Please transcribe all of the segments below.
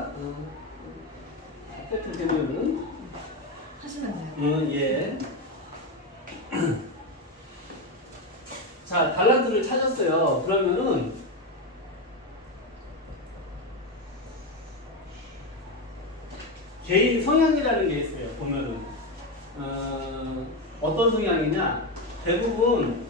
자, 세트 되면은 하시면 돼요. 예. 자, 달란트를 찾았어요. 그러면은 개인 성향이라는 게 있어요. 보면은 어떤 성향이냐? 대부분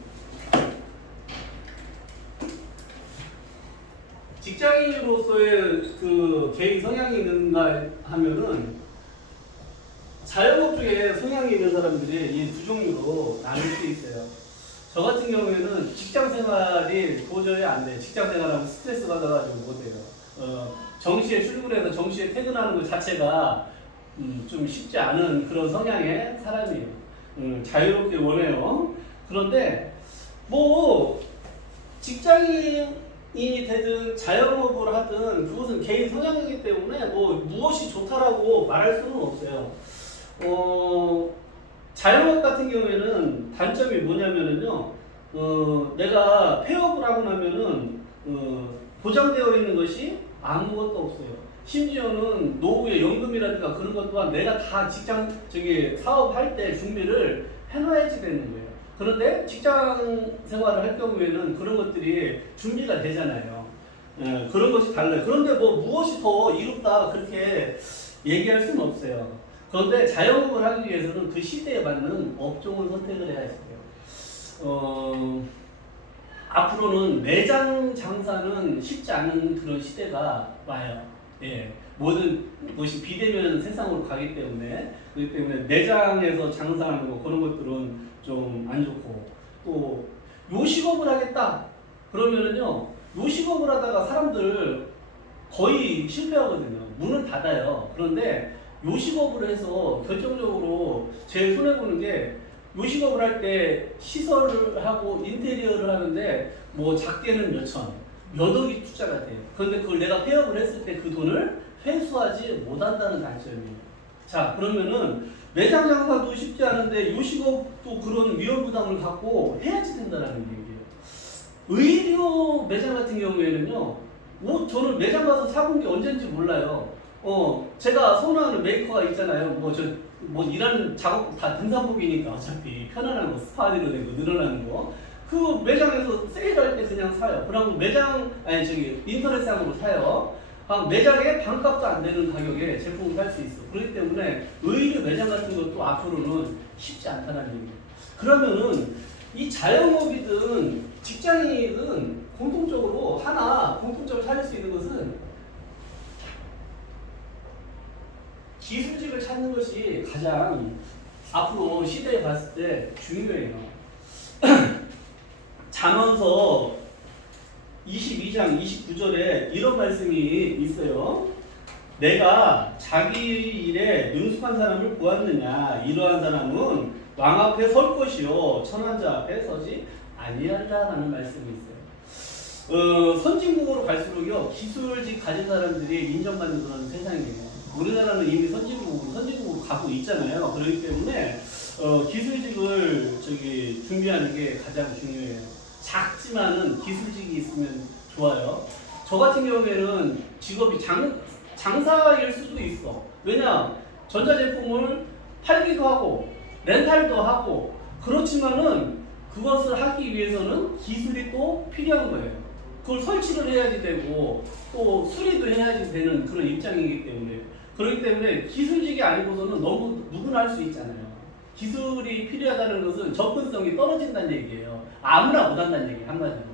직장인으로서의 그 개인 성향이 있는가 하면은 자영업 쪽에 성향이 있는 사람들이 이 두 종류로 나눌 수 있어요. 저 같은 경우에는 직장 생활이 도저히 안 돼요. 직장 생활하면 스트레스 받아가지고 못해요. 정시에 출근해서 정시에 퇴근하는 것 자체가 좀 쉽지 않은 그런 성향의 사람이에요. 자유롭게 원해요. 그런데 뭐 직장인이 되든 자영업을 하든 그것은 개인 성향이기 때문에 뭐 무엇이 좋다라고 말할 수는 없어요. 자영업 같은 경우에는 단점이 뭐냐면은요, 내가 폐업을 하고 나면은 보장되어 있는 것이 아무것도 없어요. 심지어는 노후의 연금이라든가 그런 것 또한 내가 다 사업할 때 준비를 해놔야지 되는 거예요. 그런데 직장 생활을 할 경우에는 그런 것들이 준비가 되잖아요. 그런 것이 달라요. 그런데 뭐 무엇이 더 이롭다 그렇게 얘기할 수는 없어요. 그런데 자영업을 하기 위해서는 그 시대에 맞는 업종을 선택을 해야 돼요. 앞으로는 매장 장사는 쉽지 않은 그런 시대가 와요. 예. 모든 것이 비대면 세상으로 가기 때문에, 그렇기 때문에 매장에서 장사하는 거 그런 것들은 좀 안 좋고, 또 요식업을 하겠다 그러면은요, 요식업을 하다가 사람들 거의 실패하거든요. 문을 닫아요. 그런데 요식업을 해서 결정적으로 제일 손해보는 게, 요식업을 할 때 시설을 하고 인테리어를 하는데 뭐 작게는 몇천, 몇 억이 투자가 돼요. 그런데 그걸 내가 폐업을 했을 때 그 돈을 회수하지 못한다는 단점이에요. 자, 그러면은 매장 장사도 쉽지 않은데 요식업도 그런 위험 부담을 갖고 해야지 된다는 얘기예요. 의류 매장 같은 경우에는요, 저는 매장 가서 사본 게 언젠지 몰라요. 제가 선호하는 메이커가 있잖아요. 뭐 일하는 작업 다 등산복이니까 어차피 편안한 거, 스파디로 되고 늘어나는 거. 그 매장에서 세일할 때 그냥 사요. 그러면 인터넷상으로 사요. 매장에 반값도 안 되는 가격에 제품을 살 수 있어. 그렇기 때문에 의류 매장 같은 것도 앞으로는 쉽지 않다는 얘기예요. 그러면은 이 자영업이든 직장인이든 공통점을 찾을 수 있는 것은 기술직을 찾는 것이 가장 앞으로 시대에 봤을 때 중요해요. 잠언서 22장 29절에 이런 말씀이 있어요. 내가 자기 일에 능숙한 사람을 보았느냐? 이러한 사람은 왕 앞에 설 것이요 천한자 앞에 서지 아니하리라는 말씀이 있어요. 선진국으로 갈수록요 기술직 가진 사람들이 인정받는 그런 세상이에요. 우리나라는 이미 선진국으로 가고 있잖아요. 그렇기 때문에 기술직을 준비하는 게 가장 중요해요. 작지만은 기술직이 있으면 좋아요. 저 같은 경우에는 직업이 장사일 수도 있어. 왜냐, 전자제품을 팔기도 하고 렌탈도 하고, 그렇지만은 그것을 하기 위해서는 기술이 또 필요한 거예요. 그걸 설치를 해야지 되고 또 수리도 해야지 되는 그런 입장이기 때문에, 그렇기 때문에 기술직이 아니고서는 너무 누구나 할 수 있잖아요. 기술이 필요하다는 것은 접근성이 떨어진다는 얘기예요. 아무나 못한다는 얘기예요. 한마디로.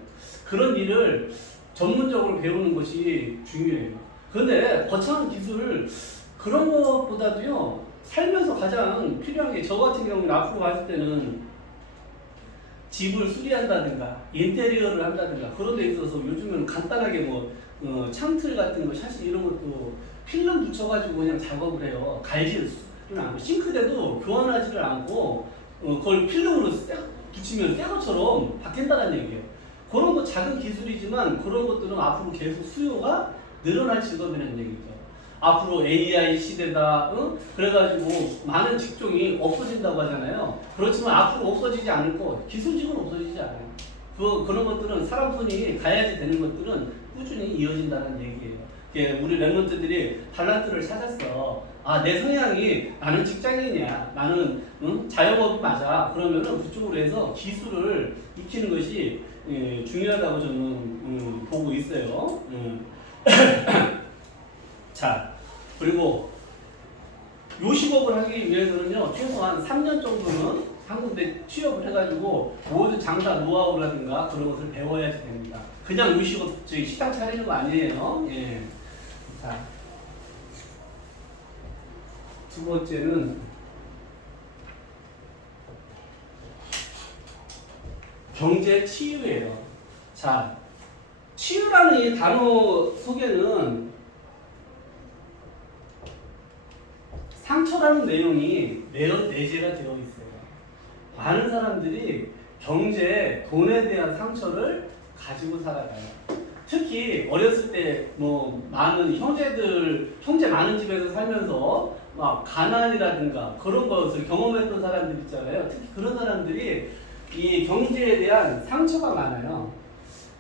그런 일을 전문적으로 배우는 것이 중요해요. 그런데 거창한 기술 그런 것보다도요, 살면서 가장 필요한 게, 저 같은 경우는 앞으로 봤을 때는 집을 수리한다든가 인테리어를 한다든가 그런 데 있어서 요즘은 간단하게 창틀 같은 거, 샤시 이런 것도 필름 붙여가지고 그냥 작업을 해요. 갈지를 않고, 싱크대도 교환하지를 않고 그걸 필름으로 붙이면 새 것처럼 바뀐다는 얘기예요. 그런 거 작은 기술이지만 그런 것들은 앞으로 계속 수요가 늘어날 직업이라는 얘기죠. 앞으로 AI 시대다, 그래가지고 많은 직종이 없어진다고 하잖아요. 그렇지만 앞으로 없어지지 않을 거, 기술직은 없어지지 않아요. 그런 것들은 사람 손이 가야지 되는 것들은 꾸준히 이어진다는 얘기예요. 우리 랩런트들이 달란트를 찾았어. 아, 내 성향이 나는 직장인이야. 나는 자영업이 맞아. 그러면은 그쪽으로 해서 기술을 익히는 것이 중요하다고 저는 보고 있어요. 자, 그리고 요식업을 하기 위해서는요, 최소한 3년 정도는 한 군데 취업을 해가지고 모든 장사 노하우라든가 그런 것을 배워야지 됩니다. 그냥 요식업, 식당 차리는 거 아니에요. 예. 자, 두 번째는 경제 치유예요. 자, 치유라는 이 단어 속에는 상처라는 내용이 내재가 되어 있어요. 많은 사람들이 경제, 돈에 대한 상처를 가지고 살아가요. 특히 어렸을 때 많은 형제 많은 집에서 살면서 막 가난이라든가 그런 것을 경험했던 사람들 있잖아요. 특히 그런 사람들이 이 경제에 대한 상처가 많아요.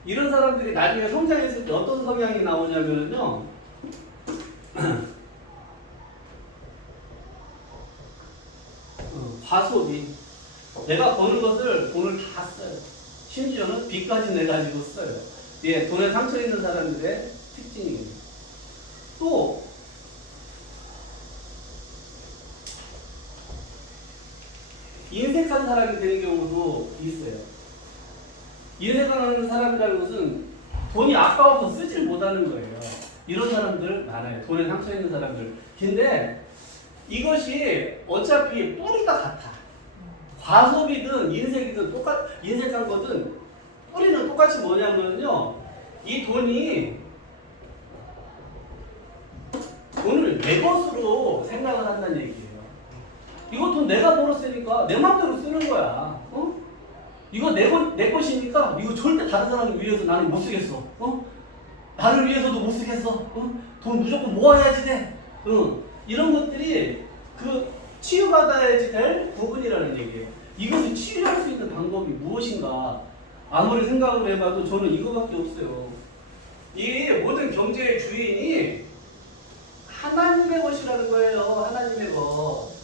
이런 사람들이 나중에 성장했을 때 어떤 성향이 나오냐면요. 과소비. 내가 버는 것을 돈을 다 써요. 심지어는 빚까지 내가지고 써요. 예, 돈에 상처 있는 사람들의 특징이에요. 또 인색한 사람이 되는 경우도 있어요. 인색한 사람이라는 것은 돈이 아까워서 쓰질 못하는 거예요. 이런 사람들 많아요. 돈에 상처 있는 사람들. 근데 이것이 어차피 뿌리가 같아. 과소비든 인색이든 인색한 거든 뿌리는 똑같이 뭐냐면요. 이 돈을 내 것으로 생각을 한다는 얘기예요. 이거 돈 내가 벌었으니까 내 맘대로 쓰는 거야. 이거 내 것이니까 이거 절대 다른 사람을 위해서 나는 못 쓰겠어. 나를 위해서도 못 쓰겠어. 돈 무조건 모아야지 돼. 이런 것들이 치유받아야지 될 부분이라는 얘기예요. 이것을 치유할 수 있는 방법이 무엇인가? 아무리 생각을 해봐도 저는 이거밖에 없어요. 이 모든 경제의 주인이 하나님의 것이라는 거예요. 하나님의 것.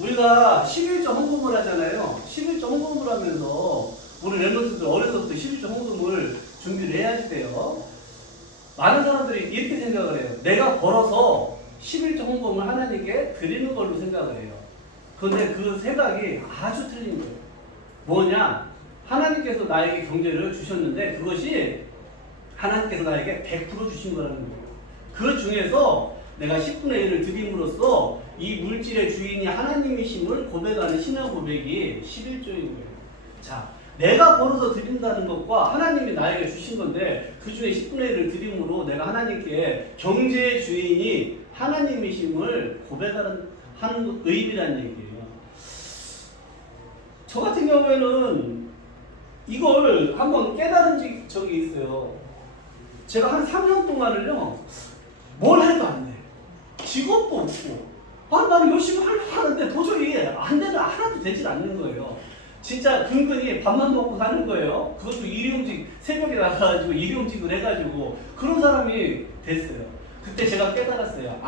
우리가 11조 헌금을 하잖아요. 11조 헌금을 하면서 우리 랩런트들 어려서부터 11조 헌금을 준비를 해야지 돼요. 많은 사람들이 이렇게 생각을 해요. 내가 벌어서 11조 헌금을 하나님께 드리는 걸로 생각을 해요. 그런데 그 생각이 아주 틀린 거예요. 뭐냐? 하나님께서 나에게 경제를 주셨는데 그것이 하나님께서 나에게 100% 주신 거라는 거예요. 그 중에서 내가 10분의 1을 드림으로써 이 물질의 주인이 하나님이심을 고백하는 신앙 고백이 11조인 거예요. 자, 내가 벌어서 드린다는 것과 하나님이 나에게 주신 건데 그 중에 10분의 1을 드림으로 내가 하나님께 경제의 주인이 하나님이심을 고백하는 의미라는 얘기예요. 저 같은 경우에는 이걸 한번 깨달은 적이 있어요. 제가 한 3년 동안을요, 뭘 해도 안 돼. 직업도 없고. 나는 열심히 하려고 하는데 도저히 하나도 되질 않는 거예요. 진짜 근근히 밥만 먹고 사는 거예요. 그것도 일용직, 새벽에 나가가지고 일용직을 해가지고 그런 사람이 됐어요. 그때 제가 깨달았어요.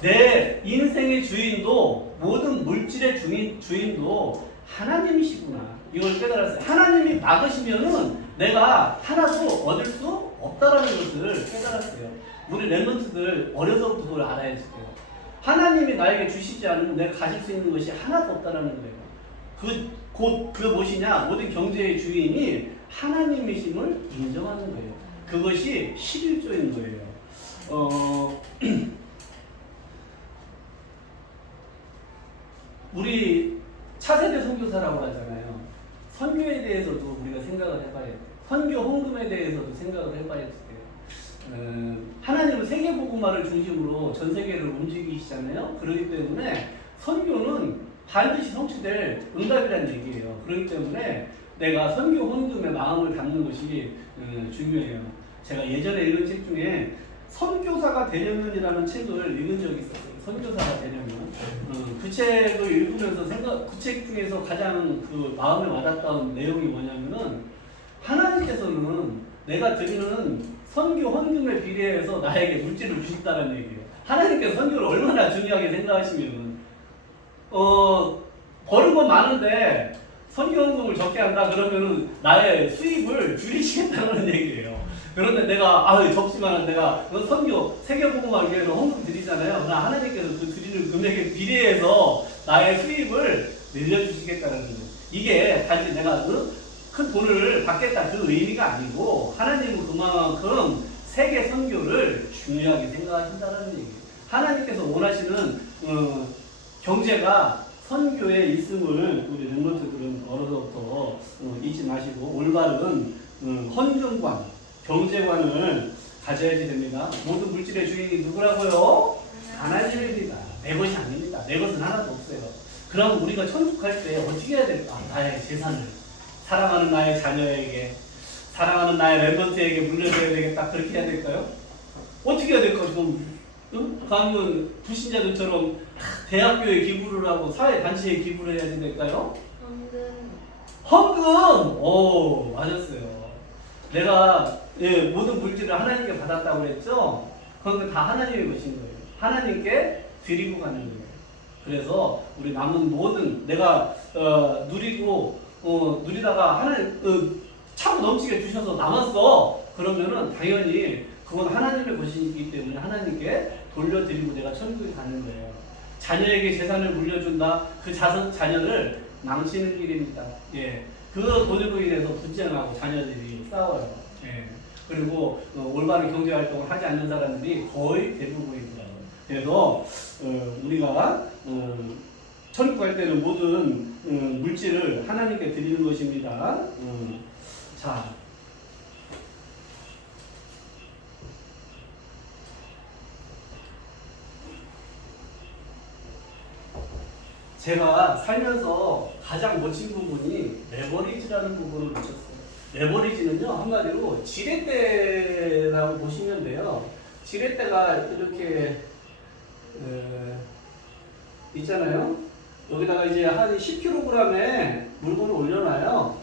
내 인생의 주인도 모든 물질의 주인도 하나님이시구나. 이걸 깨달았어요. 하나님이 막으시면은 내가 하나도 얻을 수 없다라는 것을 깨달았어요. 우리 랩런트들 어려서부터 그걸 알아야 돼요. 하나님이 나에게 주시지 않으면 내가 가질 수 있는 것이 하나도 없다라는 거예요. 그 무엇이냐? 모든 경제의 주인이 하나님이심을 인정하는 거예요. 그것이 11조인 거예요. 우리 차세대 선교사라고 하잖아요. 선교에 대해서도 우리가 생각을 해봐야 돼요. 선교 헌금에 대해서도 생각을 해봐야 돼요. 하나님은 세계복음화를 중심으로 전 세계를 움직이시잖아요. 그렇기 때문에 선교는 반드시 성취될 응답이라는 얘기예요. 그렇기 때문에 내가 선교 헌금에 마음을 담는 것이 중요해요. 제가 예전에 읽은 책 중에 선교사가 되려면이라는 책을 읽은 적이 있었어요. 선교사가 되려면. 그 책을 읽으면서 그 책 중에서 가장 그 마음에 와닿았던 내용이 뭐냐면은 하나님께서는 내가 드리는 선교 헌금에 비례해서 나에게 물질을 주셨다는 얘기예요. 하나님께서 선교를 얼마나 중요하게 생각하시면 버는 건 많은데 선교 헌금을 적게 한다 그러면은 나의 수입을 줄이시겠다는 얘기예요. 그런데 내가 적지만은 내가 선교 세계복음화를 위해서 헌금 드리잖아요. 그러나 하나님께서 그 드리는 금액에 비례해서 나의 수입을 늘려주시겠다는 거예요. 이게 단지 내가 큰 돈을 받겠다 그 의미가 아니고 하나님은 그만큼 세계 선교를 중요하게 생각하신다는 얘기예요. 하나님께서 원하시는 경제가 선교에 있음을 우리 멤버들은 어려서부터 잊지 마시고 올바른 헌금관, 경제관을 가져야지 됩니다. 모든 물질의 주인이 누구라고요? 하나님입니다. 내 것이 아닙니다. 내 것은 하나도 없어요. 그럼 우리가 천국 갈 때 어떻게 해야 될까? 나의 재산을 사랑하는 나의 자녀에게, 사랑하는 나의 멤버들에게 물려줘야 되겠다. 그렇게 해야 될까요? 어떻게 해야 될까? 좀 가면 불신자들처럼 대학교에 기부를 하고 사회단체에 기부를 해야 될까요? 헌금! 오, 맞았어요. 내가 모든 물질을 하나님께 받았다고 그랬죠? 그건 다 하나님의 것인 거예요. 하나님께 드리고 가는 거예요. 그래서 우리 남은 모든 내가 누리다가 하나님 차고 넘치게 주셔서 남았어. 그러면은 당연히 그건 하나님의 것이기 때문에 하나님께 돌려드리고 내가 천국에 가는 거예요. 자녀에게 재산을 물려준다. 그 자녀를 망치는 길입니다. 예. 그 돈으로 인해서 분쟁하고 자녀들이 싸워요. 예. 그리고 올바른 경제 활동을 하지 않는 사람들이 거의 대부분입니다. 그래서 우리가 천국 갈 때는 모든 물질을 하나님께 드리는 것입니다. 자, 제가 살면서 가장 멋진 부분이 레버리지라는 부분을 놓쳤어요. 레버리지는요, 한마디로 지렛대라고 보시면 돼요. 지렛대가 이렇게 있잖아요. 여기다가 이제 한 10kg의 물건을 올려놔요.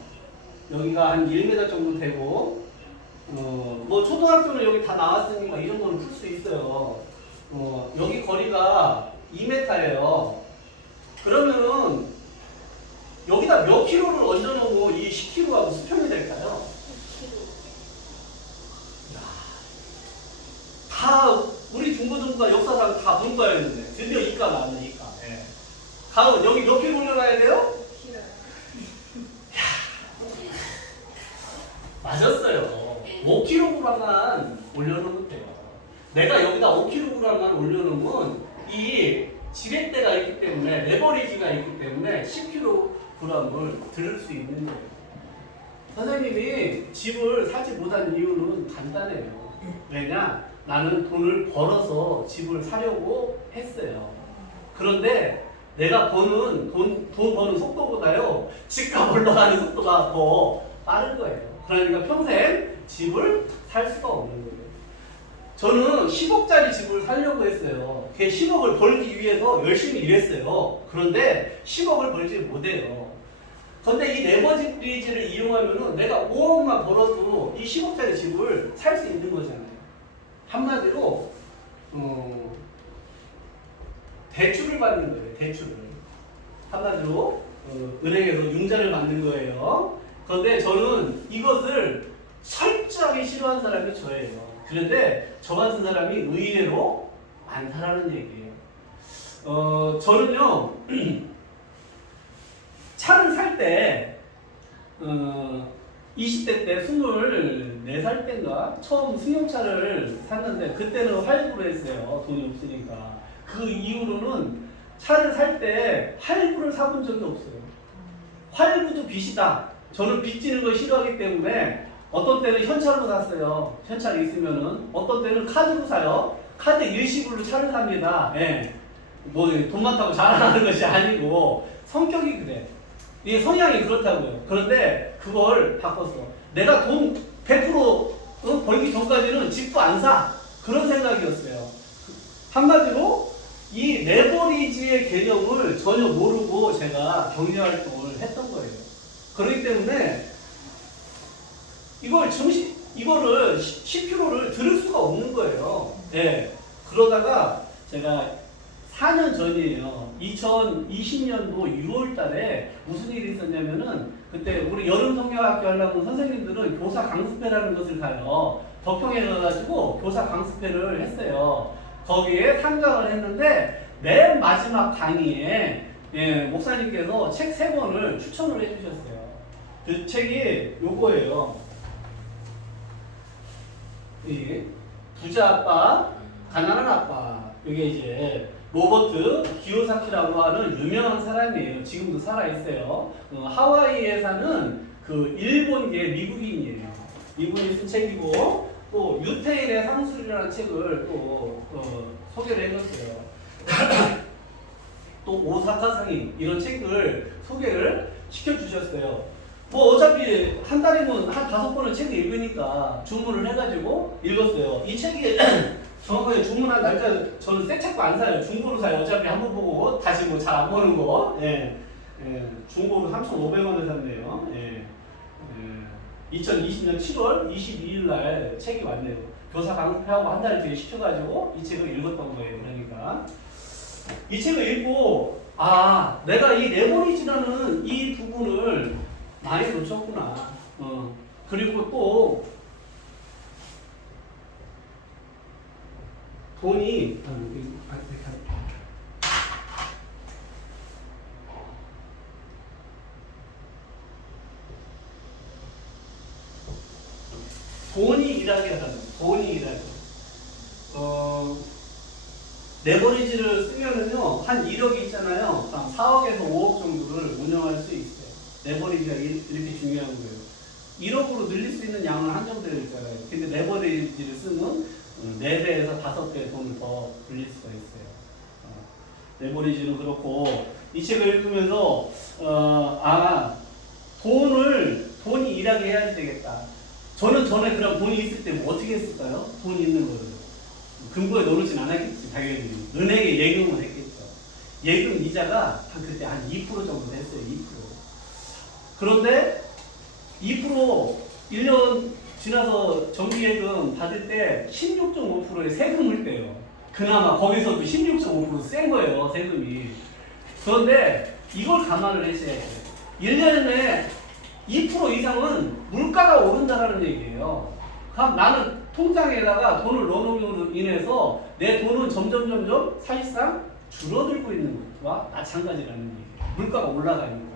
여기가 한 1m 정도 되고, 뭐 초등학교는 여기 다 나왔으니까 이 정도는 풀 수 있어요. 여기 거리가 2m예요. 그러면은 여기다 몇 킬로를 얹어놓으면 이 10kg하고 수평이 될까요? 다 우리 중고등부가 역사상 다 문과였는데 드디어 이과 나왔네. 이과. 예. 다음 여기 몇 킬로 올려놔야 돼요? 맞았어요. 5kg만 올려놓으면 돼요. 내가 여기다 5kg만 올려놓으면 이 지렛대가 있기 때문에 레버리지가 있기 때문에 10kg을 들을 수 있는 거예요. 선생님이 집을 사지 못하는 이유는 간단해요. 왜냐? 나는 돈을 벌어서 집을 사려고 했어요. 그런데 내가 버는 돈 버는 속도보다요 집값 올라가는 속도가 더 빠른 거예요. 그러니까 평생 집을 살 수가 없는 거예요. 저는 10억짜리 집을 살려고 했어요. 그 10억을 벌기 위해서 열심히 일했어요. 그런데 10억을 벌지 못해요. 그런데 이 레버리지를 이용하면은 내가 5억만 벌어도 이 10억짜리 집을 살 수 있는 거잖아요. 한마디로 대출을 받는 거예요. 대출을. 한마디로 은행에서 융자를 받는 거예요. 그런데 저는 이것을 철저하게 싫어하는 사람이 저예요. 그런데 저 같은 사람이 의외로 많다라는 얘기예요. 저는요 차를 살 때 20대 때 24살 때인가 처음 승용차를 샀는데 그때는 할부를 했어요. 돈이 없으니까. 그 이후로는 차를 살 때 할부를 사본 적이 없어요. 할부도 빚이다. 저는 빚지는 걸 싫어하기 때문에 어떤 때는 현찰로 샀어요. 현찰이 있으면은. 어떤 때는 카드로 사요. 카드 일시불로 차를 삽니다. 예. 뭐 돈 많다고 자랑하는 것이 아니고 성격이 그래. 이 성향이 그렇다고요. 그런데 그걸 바꿨어. 내가 돈 100% 벌기 전까지는 집도 안 사. 그런 생각이었어요. 한마디로 이 레버리지의 개념을 전혀 모르고 제가 경제활동을 했던 거예요. 그렇기 때문에 이걸 이거를 10kg를 들을 수가 없는 거예요. 네. 그러다가 제가 4년 전이에요. 2020년도 6월 달에 무슨 일이 있었냐면은 그때 우리 여름 성경학교 하려고 선생님들은 교사 강습회라는 것을 가요. 덕평에 가가지고 교사 강습회를 했어요. 거기에参加을 했는데 맨 마지막 강의에 목사님께서 책 3권을 추천을 해주셨어요. 그 책이 요거예요. 이 부자 아빠, 가난한 아빠. 이게 이제 로버트 기요사키라고 하는 유명한 사람이에요. 지금도 살아있어요. 하와이에 사는 그 일본계 미국인이에요. 이분이 쓴 책이고 또 유태인의 상술이라는 책을 또 소개를 해줬어요. 또 오사카 상인 이런 책을 소개를 시켜주셨어요. 뭐 어차피 한 달이면 한 5번은 책을 읽으니까 주문을 해가지고 읽었어요. 이 책이 정확하게 주문한 날짜 저는 새 책도 안 사요. 중고로 사요. 어차피 한 번 보고 다시 뭐 잘 안 보는 거. 중고로 3,500원에 샀네요. 2020년 7월 22일 날 책이 왔네요. 교사 강습하고 한 달 뒤에 시켜가지고 이 책을 읽었던 거예요. 그러니까 이 책을 읽고 내가 이 레버리지라는 이 부분을 많이 놓쳤구나. 그리고 또 돈이 일하게 하는 돈이 일하게. 레버리지를 쓰면은요 한 1억이 있잖아요. 한 4억에서 5억 정도를 운영할 수 있어요. 레버리지가 이렇게 중요한 거예요. 1억으로 늘릴 수 있는 양은 한정되어 있잖아요. 근데 레버리지를 쓰면 4배에서 5배 돈을 더 불릴 수가 있어요. 레버리지는 그렇고 이 책을 읽으면서 돈이 일하게 해야지 되겠다. 저는 전에 그럼 돈이 있을 때 뭐 어떻게 했을까요? 돈이 있는 거를 금고에 넣어놓진 않았겠지. 당연히 은행에 예금을 했겠죠. 예금 이자가 그때 한 2% 정도 됐어요. 2%. 그런데 2% 1년 지나서 정기예금 받을 때 16.5%의 세금을 떼요. 그나마 거기서도 16.5% 센 거예요. 세금이. 그런데 이걸 감안을 하셔야 돼요. 1년에 2% 이상은 물가가 오른다는 얘기예요. 그럼 나는 통장에다가 돈을 넣어놓음으로 인해서 내 돈은 점점 사실상 줄어들고 있는 것과 마찬가지라는 얘기예요. 물가가 올라가니까.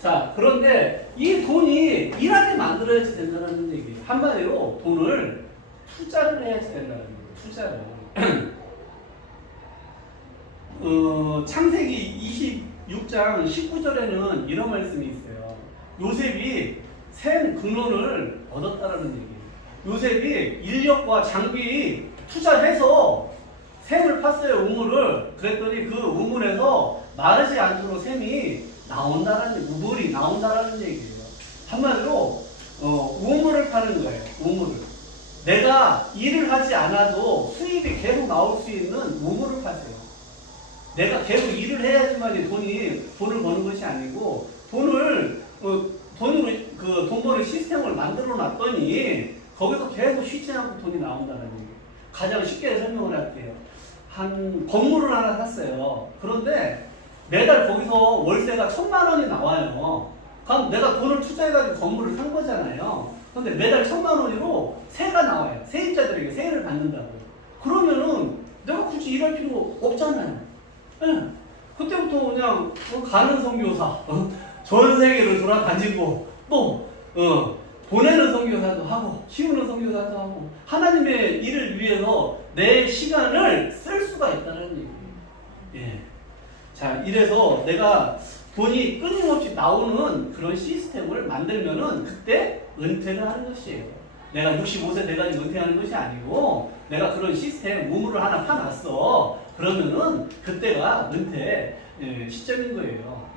자, 그런데 이 돈이 일하게 만들어야지 된다는 얘기예요. 한마디로 돈을 투자를 해야지 된다는 얘기예요. 투자를. 창세기 26장 19절에는 이런 말씀이 있어요. 요셉이 샘 근원을 얻었다라는 얘기예요. 요셉이 인력과 장비 투자해서 샘을 팠어요. 우물을. 그랬더니 그 우물에서 마르지 않도록 샘이 나온다라는 우물이 나온다라는 얘기예요. 한마디로 우물을 파는 거예요. 우물을. 내가 일을 하지 않아도 수입이 계속 나올 수 있는 우물을 파세요. 내가 계속 일을 해야지만 돈을 버는 것이 아니고 돈으로 돈 버는 시스템을 만들어 놨더니 거기서 계속 쉬지 않고 돈이 나온다는 얘기예요. 가장 쉽게 설명을 할게요. 한 건물을 하나 샀어요. 그런데 매달 거기서 월세가 1,000만 원이 나와요. 그럼 내가 돈을 투자해가지고 건물을 산 거잖아요. 그런데 매달 1,000만 원으로 세가 나와요. 세입자들에게 세를 받는다고요. 그러면은 내가 굳이 일할 필요 없잖아요. 네. 그때부터 그냥 가는 선교사, 전 세계를 돌아다니고 또 보내는 선교사도 하고 키우는 선교사도 하고 하나님의 일을 위해서 내 시간을 쓸 수가 있다는 얘기예요. 예. 자, 이래서 내가 돈이 끊임없이 나오는 그런 시스템을 만들면은 그때 은퇴를 하는 것이에요. 내가 65세 돼가지고 은퇴하는 것이 아니고 내가 그런 시스템 우물을 하나 파놨어. 그러면은 그때가 은퇴 시점인 거예요.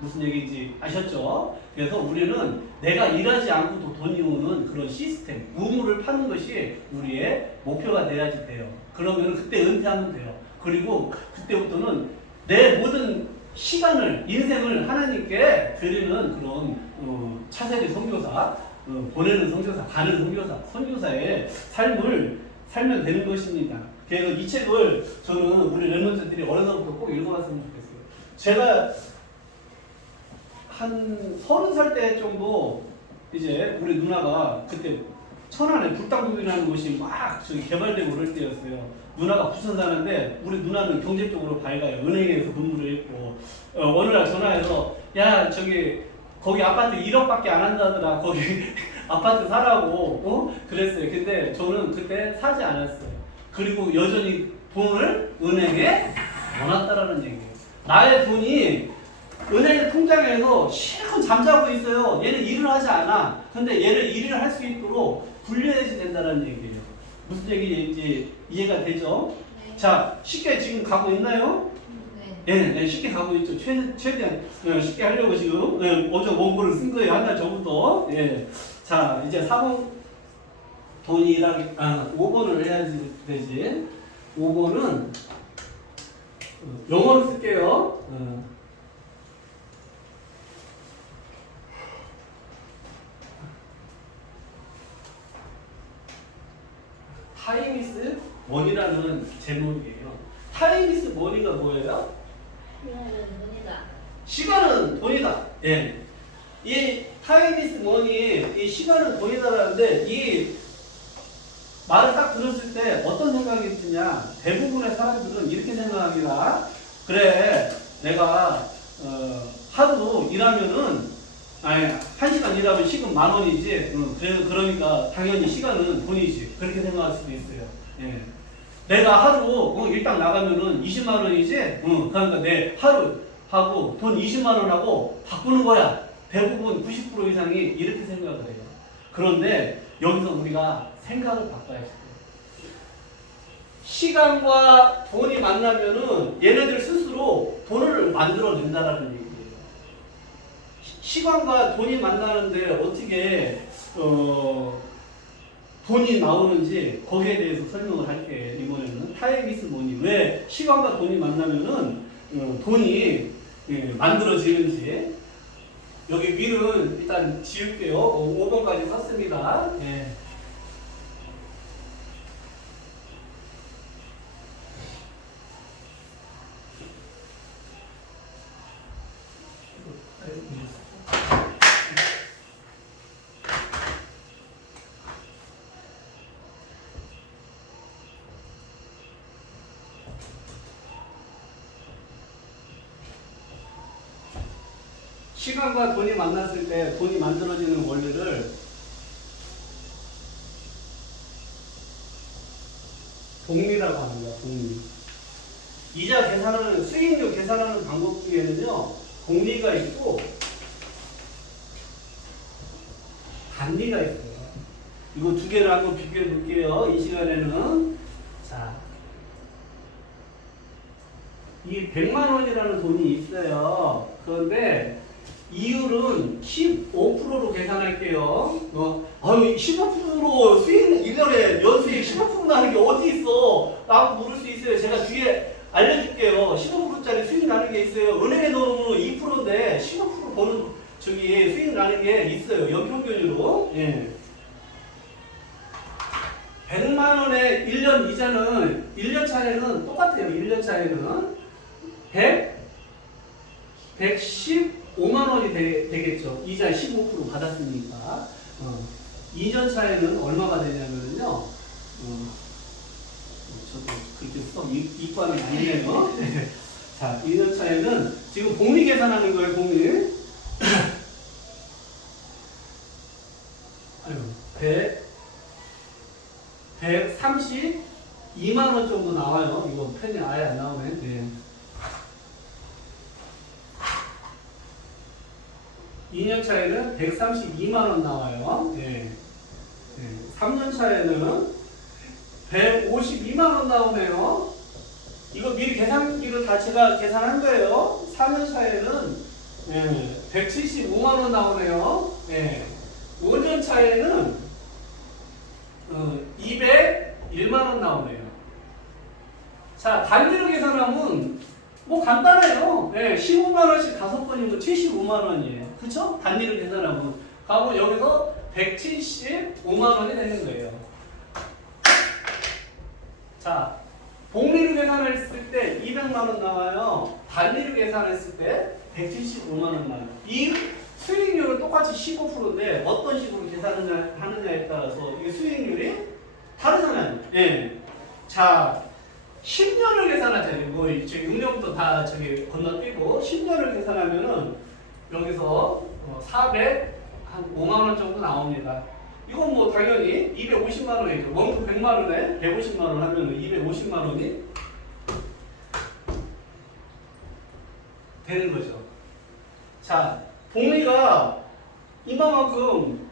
무슨 얘기인지 아셨죠? 그래서 우리는 내가 일하지 않고도 돈이 오는 그런 시스템, 우물을 파는 것이 우리의 목표가 돼야지 돼요. 그러면 그때 은퇴하면 돼요. 그리고 그때부터는 내 모든 시간을, 인생을 하나님께 드리는 그런 차세대 선교사, 보내는 선교사, 가는 선교사, 선교사의 삶을 살면 되는 것입니다. 그래서 이 책을 저는 우리 랩런트들이 어려서부터 꼭 읽어봤으면 좋겠어요. 제가 한 30살 때 정도 이제 우리 누나가 그때 천안에 불당국이라는 곳이 막 저기 개발되고 그럴 때였어요. 누나가 부천 사는데 우리 누나는 경제적으로 밝아요. 은행에서 근무를 했고 어느 날 전화해서 야 저기 거기 아파트 1억밖에 안 한다더라. 거기 아파트 사라고 그랬어요. 근데 저는 그때 사지 않았어요. 그리고 여전히 돈을 은행에 넣어놨다라는 얘기예요. 나의 돈이 은행 통장에서 실컷 잠자고 있어요. 얘는 일을 하지 않아. 근데 얘를 일을 할 수 있도록 분리해야지 된다는 얘기예요. 무슨 얘기인지 이해가 되죠? 네. 자, 쉽게 지금 가고 있나요? 네. 네, 쉽게 가고 있죠. 최대한 쉽게 하려고 지금 어제 원고를 쓴 거예요. 한 달 전부터. 예. 자, 이제 4번 돈이 일하기, 5번을 해야지 되지. 5번은 영어로 쓸게요. 타임 이스 머니라는 제목이에요. 타임 이스 머니가 뭐예요? 시간은 돈이다. 예. 이 타임 이스 머니, 이 시간은 돈이다라는데 이 말을 딱 들었을 때 어떤 생각이 드냐? 대부분의 사람들은 이렇게 생각합니다. 그래, 내가 하루 일하면은 아니 1시간 일하면 시급 10,000원이지. 그러니까 당연히 시간은 돈이지. 그렇게 생각할 수도 있어요. 예. 내가 하루 일당 나가면은 20만 원이지. 그러니까 내 하루 하고 돈 20만 원하고 바꾸는 거야. 대부분 90% 이상이 이렇게 생각을 해요. 그런데 여기서 우리가 생각을 바꿔야 돼요. 시간과 돈이 만나면은 얘네들 스스로 돈을 만들어낸다라는 얘기예요. 시간과 돈이 만나는데 어떻게 돈이 나오는지 거기에 대해서 설명을 할게. 이번에는 타임 이즈 머니. 왜 시간과 돈이 만나면은 돈이 만들어지는지. 여기 위는 일단 지울게요. 5번까지 썼습니다. 예. 시간과 돈이 만났을 때 돈이 만들어지는 원리를 복리라고 합니다. 복리. 이자 계산하는 수익률 계산하는 방법 중에는요, 복리가 있고 단리가 있어요. 이거 두 개를 한번 비교해 볼게요. 이 시간에는 자, 이 100만 원이라는 돈이 있어요. 그런데 이율은 15%로 계산할게요. 15% 수익, 1년에 연수익 15% 나는 게 어디 있어? 라고 물을 수 있어요. 제가 뒤에 알려줄게요. 15%짜리 수익 나는 게 있어요. 은행에 넣으면 2%인데 15% 버는 수익 나는 게 있어요. 연평균으로. 예. 100만 원의 1년 이자는 1년 차에는 똑같아요. 1년 차에는 115만 원이 되겠죠. 이자 15% 받았으니까. 2년 차에는 얼마가 되냐면요. 저도 그렇게 썩 이과는 아니네요. 자, 2년 차에는 지금 복리 계산하는 거예요, 복리. 아유, 132만 원 정도 나와요. 이거 펜이 아예 안 나오네. 네. 2년 차에는 132만 원 나와요. 네. 3년 차에는 152만 원 나오네요. 이거 미리 계산기로 다 제가 계산한 거예요. 4년 차에는 175만 원 나오네요. 5년 차에는 201만 원 나오네요. 자, 단위로 계산하면 뭐 간단해요. 15만 원씩 5번이면 75만 원이에요. 그쵸? 단위로 계산하면. 가고 여기서 175만 원이 되는 거예요. 자, 복리로 계산했을 때 200만 원 나와요. 단리로 계산했을 때 175만 원 나와요. 이 수익률은 똑같이 15%인데 어떤 식으로 계산하느냐에 따라서 이게 수익률이 다르잖아요. 예. 자, 10년을 계산하자면 뭐 6년부터 다 저기 건너뛰고 10년을 계산하면은 여기서 405만 원 정도 나옵니다. 이건 뭐 당연히 250만 원이죠. 원금 100만 원에 150만 원 하면 250만 원이 되는 거죠. 자, 복리가 이만큼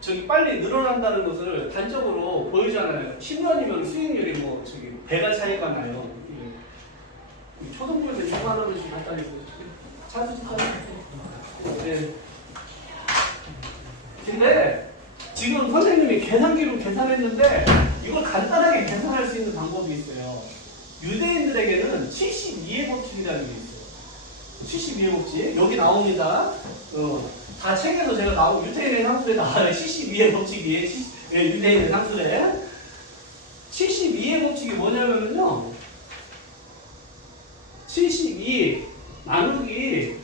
저기 빨리 늘어난다는 것을 단적으로 보여주잖아요. 10년이면 수익률이 뭐 저기 배가 차이가 나요. 초등부에서 6만 원씩 갖다 주고 찾으시죠? 네. 근데 지금 선생님이 계산기로 계산했는데 이걸 간단하게 계산할 수 있는 방법이 있어요. 유대인들에게는 72의 법칙이라는 게 있어요. 72의 법칙 여기 나옵니다. 다 책에서 제가 나온 유대인의 상술에 나와요. 72의 법칙이 유대인의 상술에 72의 법칙이 뭐냐면요. 72 나누기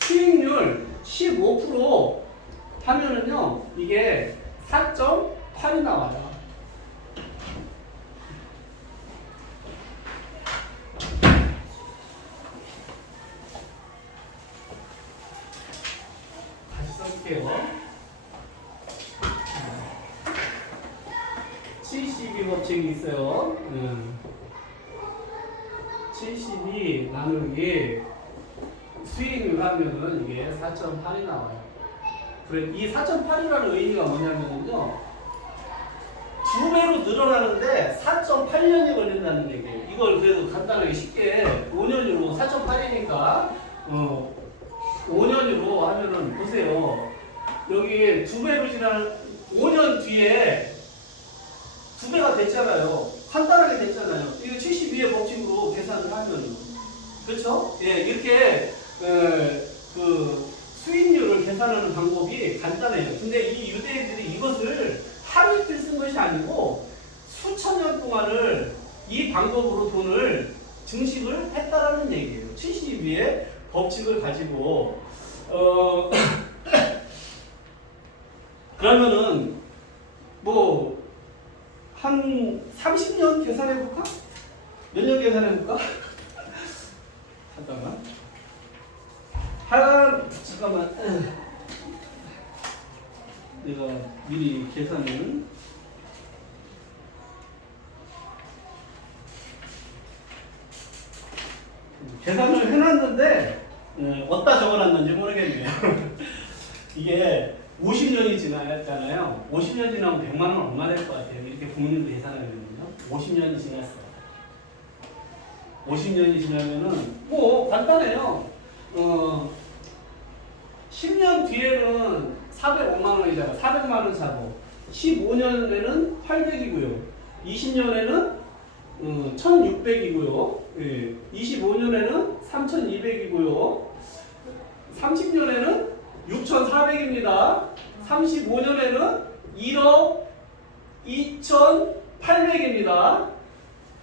수익률 15% 하면은요 이게 4.8이 나와요. 다시 써볼게요. 72 법칙이 있어요. 72 나누기 수익률 하면은 이게 4.8이 나와요. 그래, 이 4.8이라는 의미가 뭐냐면요. 2배로 늘어나는데 4.8년이 걸린다는 얘기예요. 이걸 그래도 간단하게 쉽게 5년으로 4.8이니까 5년으로 하면은 보세요. 여기 2배로 지난 5년 뒤에 2배가 됐잖아요. 간단하게 됐잖아요. 이거 72의 법칙으로 계산을 하면 그렇죠? 예, 이렇게 그 수익률을 계산하는 방법이 간단해요. 근데 이 유대인들이 이것을 하루 이틀 쓴 것이 아니고 수천 년 동안을 이 방법으로 돈을 증식을 했다라는 얘기예요. 72의 법칙을 가지고 그러면은 뭐 한 30년 계산해볼까? 몇 년 계산해볼까? 잠깐만. 내가 미리 계산을 해놨는데 어디다 적어놨는지 모르겠네요. 이게 50년이 지났잖아요. 50년 지나면 100만 원 얼마 될 것 같아요? 이렇게 부모님도 계산하면요. 50년이 지났어요. 50년이 지나면은 뭐 간단해요. 10년 뒤에는 405만 원이잖아. 400만 원 사고 15년에는 800이고요. 20년에는 1600이고요. 예. 25년에는 3200이고요. 30년에는 6400입니다. 35년에는 1억 2800입니다.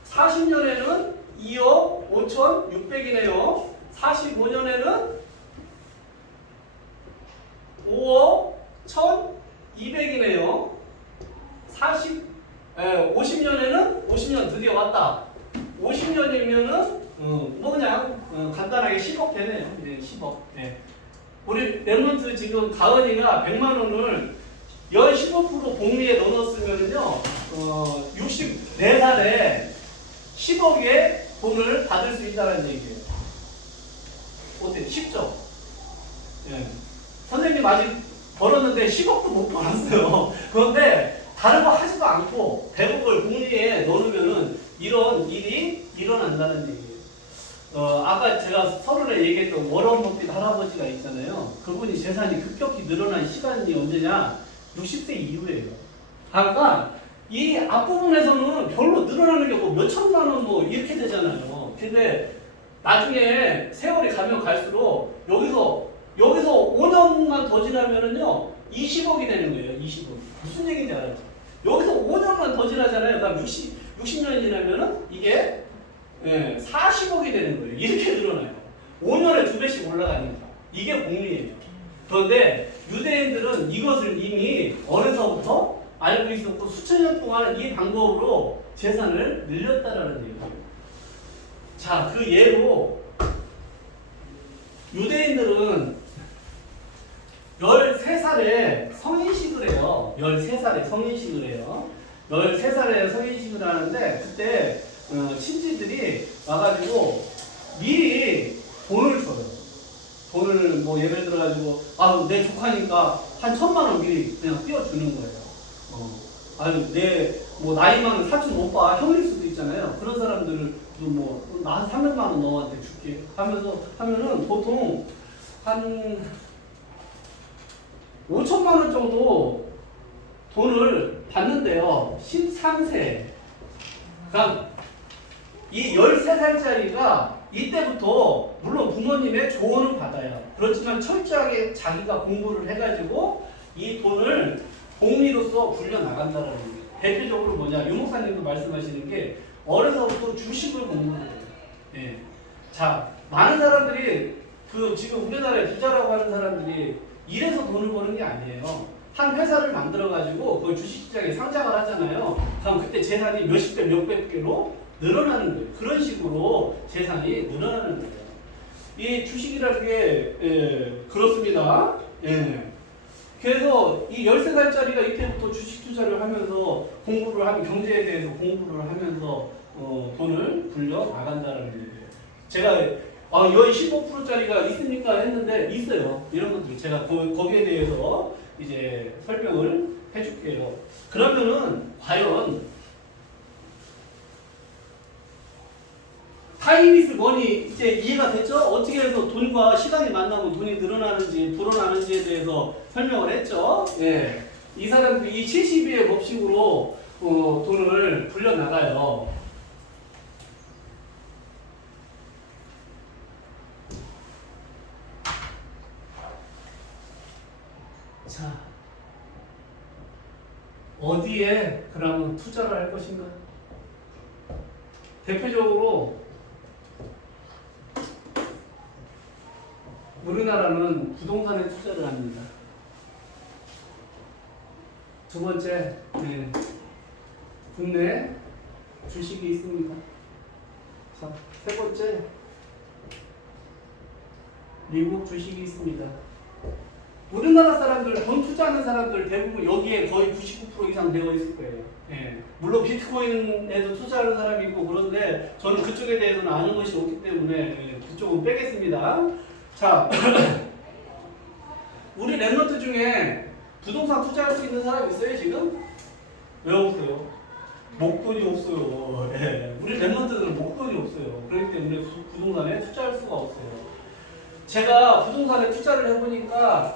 40년에는 2억 5600이네요. 45년에는 5억 1200이네요. 50년에는 50년 드디어 왔다. 50년이면은 뭐 그냥 간단하게 10억 되네요. 네, 10억. 네. 우리 랩런트 지금 가은이가 100만 원을 연 15% 복리에 넣어놨으면은요 64살에 10억의 돈을 받을 수 있다는 얘기예요. 어때? 쉽죠? 예. 선생님 아직 벌었는데 10억도 못 벌었어요. 그런데 다른 거 하지도 않고 100억을 복리에 넣으면은 이런 일이 일어난다는 얘기예요. 아까 제가 서론에 얘기했던 워런 버핏 할아버지가 있잖아요. 그분이 재산이 급격히 늘어난 시간이 언제냐? 60세 이후예요. 그러니까 이 앞부분에서는 별로 늘어나는 게 뭐 몇천만 원 뭐 이렇게 되잖아요. 근데 나중에 세월이 가면 갈수록 여기서 5년만 더 지나면은요, 20억이 되는 거예요. 20억. 무슨 얘기인지 알아요? 여기서 5년만 더 지나잖아요. 그럼 60년이 지나면은 이게 40억이 되는 거예요. 이렇게 늘어나요. 5년에 2배씩 올라가니까. 이게 복리예요. 그런데 유대인들은 이것을 이미 어려서부터 알고 있었고 수천 년 동안 이 방법으로 재산을 늘렸다라는 얘기예요. 자, 그 예로 유대인들은 13살에 성인식을 해요. 13살에 성인식을 해요. 13살에 성인식을 하는데 그때 친지들이 와가지고 미리 돈을 줘요. 돈을 뭐 예를 들어가지고 내 조카니까 한 1,000만 원 미리 그냥 띄워주는 거예요. 내 뭐 나이 많은 사촌 오빠 형일 수도 있잖아요. 그런 사람들도 뭐 나 300만 원 너한테 줄게 하면서 하면은 보통 한 5천만 원 정도 돈을 받는데요. 13세. 그러니까 이 13살짜리가 이때부터 물론 부모님의 조언을 받아요. 그렇지만 철저하게 자기가 공부를 해가지고 이 돈을 복리로서 굴려나간다는 거예요. 대표적으로 뭐냐, 유 목사님도 말씀하시는 게 어려서부터 주식을 공부해요. 예. 자, 많은 사람들이 지금 우리나라에 부자라고 하는 사람들이 일해서 돈을 버는 게 아니에요. 한 회사를 만들어가지고 그걸 주식시장에 상장을 하잖아요. 그럼 그때 재산이 몇십 배, 몇백 배로 늘어나는 거예요. 그런 식으로 재산이 늘어나는 거예요. 이 주식이라는 게 그렇습니다. 예. 그래서 이 13살짜리가 이때부터 주식 투자를 하면서 공부를 하면 경제에 대해서 공부를 하면서 돈을 굴려 나간다는 얘기예요. 제가 여기 15%짜리가 있습니까 했는데 있어요. 이런 것들 제가 거기에 대해서 이제 설명을 해줄게요. 그러면은 과연 타임 이즈 머니 이제 이해가 됐죠? 어떻게 해서 돈과 시간이 만나고 돈이 늘어나는지 불어나는지에 대해서 설명을 했죠. 예. 이 사람들이 이 72의 법칙으로 돈을 굴려 나가요. 자, 어디에 그러면 투자를 할 것인가? 대표적으로 우리나라는 부동산에 투자를 합니다. 두 번째, 국내 주식이 있습니다. 자, 세 번째, 미국 주식이 있습니다. 우리나라 사람들, 돈 투자하는 사람들 대부분 여기에 거의 99% 이상 되어 있을 거예요. 예. 물론 비트코인에도 투자하는 사람이 있고 그런데 저는 그쪽에 대해서는 아는 것이 없기 때문에 그쪽은 빼겠습니다. 자, 우리 랩런트 중에 부동산 투자할 수 있는 사람 있어요 지금? 왜 없어요? 목돈이 없어요. 예. 우리 랩런트들은 목돈이 없어요. 그렇기 때문에 부동산에 투자할 수가 없어요. 제가 부동산에 투자를 해보니까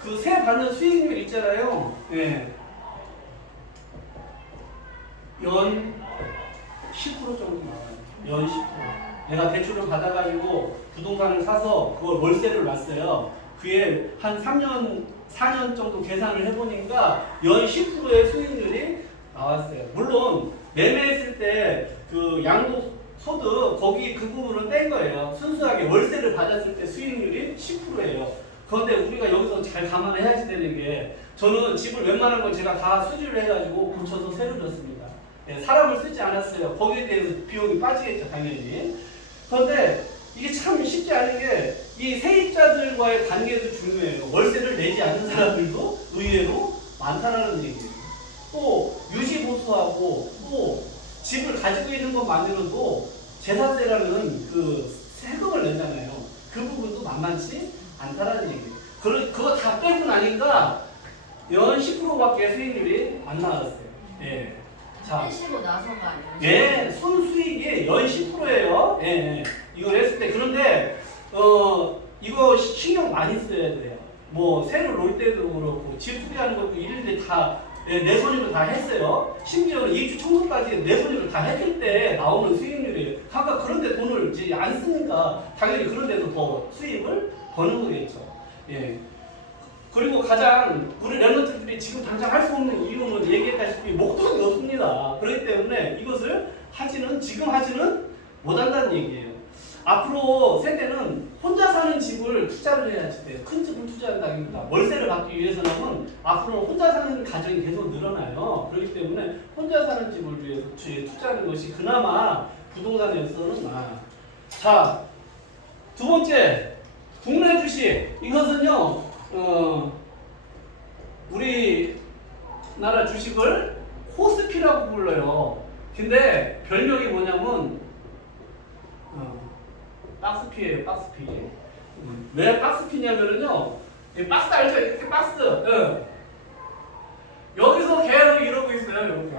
그 세 받는 수익률 있잖아요. 예. 연 10% 정도 나와요. 연 10%. 내가 대출을 받아가지고 부동산을 사서 그걸 월세를 놨어요. 그게 한 3년, 4년 정도 계산을 해보니까 연 10%의 수익률이 나왔어요. 물론 매매했을 때 그 양도소득 거기 그 부분은 뗀 거예요. 순수하게 월세를 받았을 때 수익률이 10%예요. 그런데 우리가 여기서 잘 감안해야지 되는 게 저는 집을 웬만한 걸 제가 다 수리를 해가지고 고쳐서 새로 졌습니다. 예, 사람을 쓰지 않았어요. 거기에 대해서 비용이 빠지겠죠, 당연히. 그런데 이게 참 쉽지 않은 게 이 세입자들과의 관계도 중요해요. 월세를 내지 않는 사람들도 의외로 많다는 얘기예요. 또 유지보수하고 또 집을 가지고 있는 것만으로도 재산세라는 그 세금을 내잖아요. 그 부분도 만만치 않다라는 얘기예요. 그거 다 빼고 나니까 연 10%밖에 수익률이 안 나왔어요. 예. 자, 빼시고 나서가 아니에요. 예, 순수익이 연 10%예요. 예. 이걸 했을 때 그런데 이거 신경 많이 써야 돼요. 뭐 새로 놀 때도 그렇고 집 수리하는 것도 일일이 다 내 손으로 다 했어요. 심지어는 입주 청소까지 내 손으로 다 했을 때 나오는 수익률이에요. 각각 그런데 돈을 이제 안 쓰니까 당연히 그런 데서 더 수익을 버는 거겠죠. 예. 그리고 가장 우리 랩런트들이 지금 당장 할 수 없는 이유는 얘기했다시피 목돈이 없습니다. 그렇기 때문에 이것을 지금 하지는 못한다는 얘기예요. 앞으로 세대는 혼자 사는 집을 투자를 해야지 돼요. 큰 집을 투자한다기보다 월세를 받기 위해서는 앞으로 혼자 사는 가정이 계속 늘어나요. 그렇기 때문에 혼자 사는 집을 위해서 투자하는 것이 그나마 부동산에서는 나아요. 자, 두 번째 국내 주식. 이것은요 우리나라 주식을 코스피라고 불러요. 근데 별명이 뭐냐면 박스피예요. 박스피. 왜 박스피냐면은요, 이 박스 알죠? 이렇게 박스. 여기서 계속 이러고 있어요.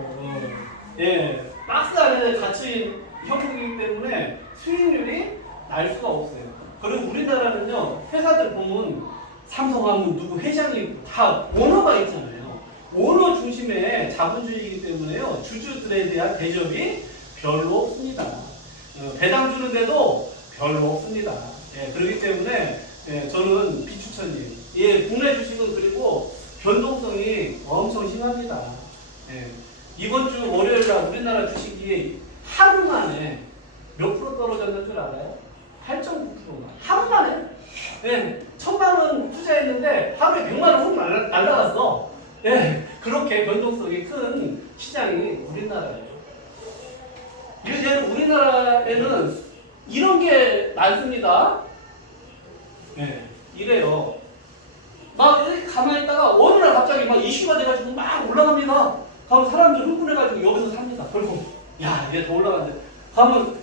예, 박스 안에 갇힌 형국이기 때문에 수익률이 날 수가 없어요. 그리고 우리나라는요, 회사들 보면 삼성하면 누구 회장이 있고 다 오너가 있잖아요. 오너 중심의 자본주의이기 때문에요, 주주들에 대한 대접이 별로 없습니다. 배당 주는데도 별로 없습니다. 예, 그렇기 때문에 저는 비추천이에요. 예, 국내 주식은 그리고 변동성이 엄청 심합니다. 예, 이번 주 월요일 날 우리나라 주식이 하루 만에 몇 프로 떨어졌는 줄 알아요? 8.9%가 하루 만에. 예, 1,000만 원 투자했는데 하루에 100만 원 훅 날라갔어. 예, 그렇게 변동성이 큰 시장이 우리나라예요. 이제 우리나라에는 이런 게 많습니다. 네, 이래요. 막 이렇게 가만히 있다가 어느 날 갑자기 막 이슈가 돼가지고 막 올라갑니다. 그럼 사람들 흥분해가지고 여기서 삽니다. 결국 야, 이제 더 올라간대. 그러면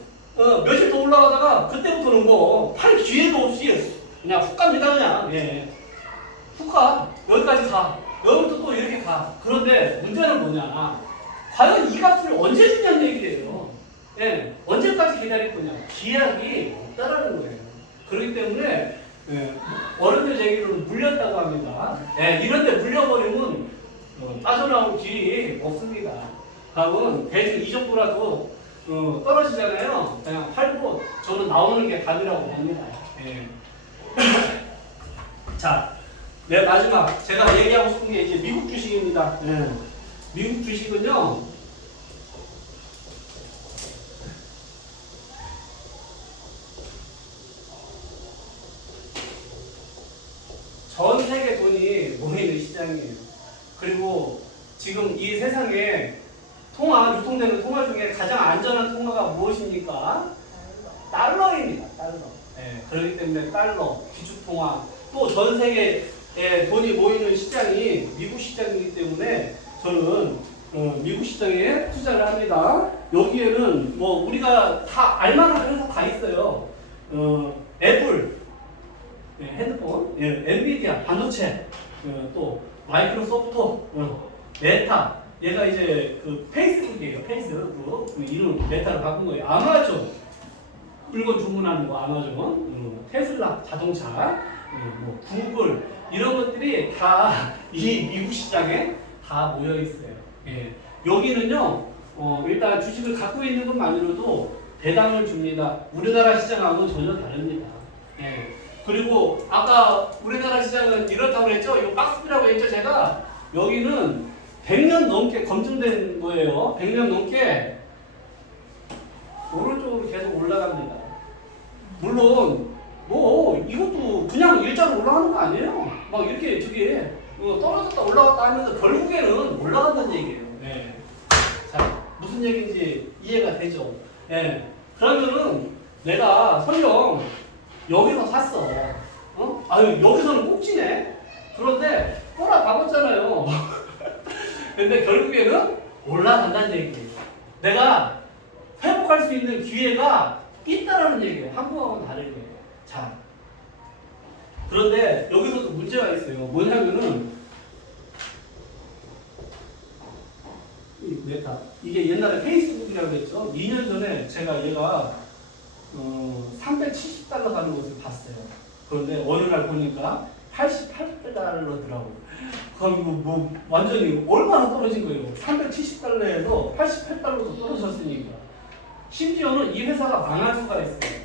며칠 더 올라가다가 그때부터는 뭐 팔 기회도 없이 그냥 훅 갑니다. 그냥 훅 가. 여기까지 가. 여기부터 또 이렇게 가. 그런데 문제는 뭐냐? 과연 이 값을 언제 주냐는 얘기예요. 예, 언제까지 기다릴 거냐? 기약이 없다라는 거예요. 그렇기 때문에 어른들 얘기로는 물렸다고 합니다. 예, 이런데 물려버리면 빠져나올 길이 없습니다. 그러면 대충 이 정도라도 떨어지잖아요. 그냥 팔고 저는 나오는 게 답이라고 봅니다. 예. 자, 네, 마지막 제가 얘기하고 싶은 게 이제 미국 주식입니다. 예. 미국 주식은요. 전 세계 돈이 모이는 시장이에요. 그리고 지금 이 세상에 유통되는 통화 중에 가장 안전한 통화가 무엇입니까? 달러입니다. 달러. 네, 그렇기 때문에 달러, 기축통화, 또 전 세계에 돈이 모이는 시장이 미국 시장이기 때문에 저는 미국 시장에 투자를 합니다. 여기에는 뭐 우리가 다 알만한 회사 다 있어요. 애플, 핸드폰, 엔비디아, 반도체, 또 마이크로소프트, 메타. 얘가 이제 그 페이스북이에요. 페이스북 이름 메타를 바꾼 거예요. 아마존, 물건 주문하는 거 아마존, 테슬라 자동차, 뭐 구글 이런 것들이 다 이 미국 시장에 다 모여 있어요. 예. 여기는요, 일단 주식을 갖고 있는 것만으로도 배당을 줍니다. 우리나라 시장하고는 전혀 다릅니다. 예. 그리고 아까 우리나라 시장은 이렇다고 했죠? 이거 박스피라고 했죠? 제가 여기는 100년 넘게 검증된 거예요. 100년 넘게 오른쪽으로 계속 올라갑니다. 물론 뭐 이것도 그냥 일자로 올라가는 거 아니에요. 막 이렇게 떨어졌다 올라갔다 하면서 결국에는 올라간다는 얘기예요. 네. 자, 무슨 얘기인지 이해가 되죠? 네. 그러면은 내가 설령 여기서 샀어. 아유, 여기서는 꼭지네. 그런데 꼬라 박았잖아요. 근데 결국에는 올라간다는 얘기예요. 내가 회복할 수 있는 기회가 있다라는 얘기예요. 한국하고는 다르게. 자, 그런데 여기서도 문제가 있어요. 뭐냐면은 이 메타. 이게 옛날에 페이스북이라고 했죠. 2년 전에 제가 얘가 370달러 가는 것을 봤어요. 그런데 어느 날 보니까 88달러더라고. 그럼 뭐 완전히 얼마나 떨어진 거예요? 370달러에서 88달러도 떨어졌으니까. 심지어는 이 회사가 망할 수가 있어요.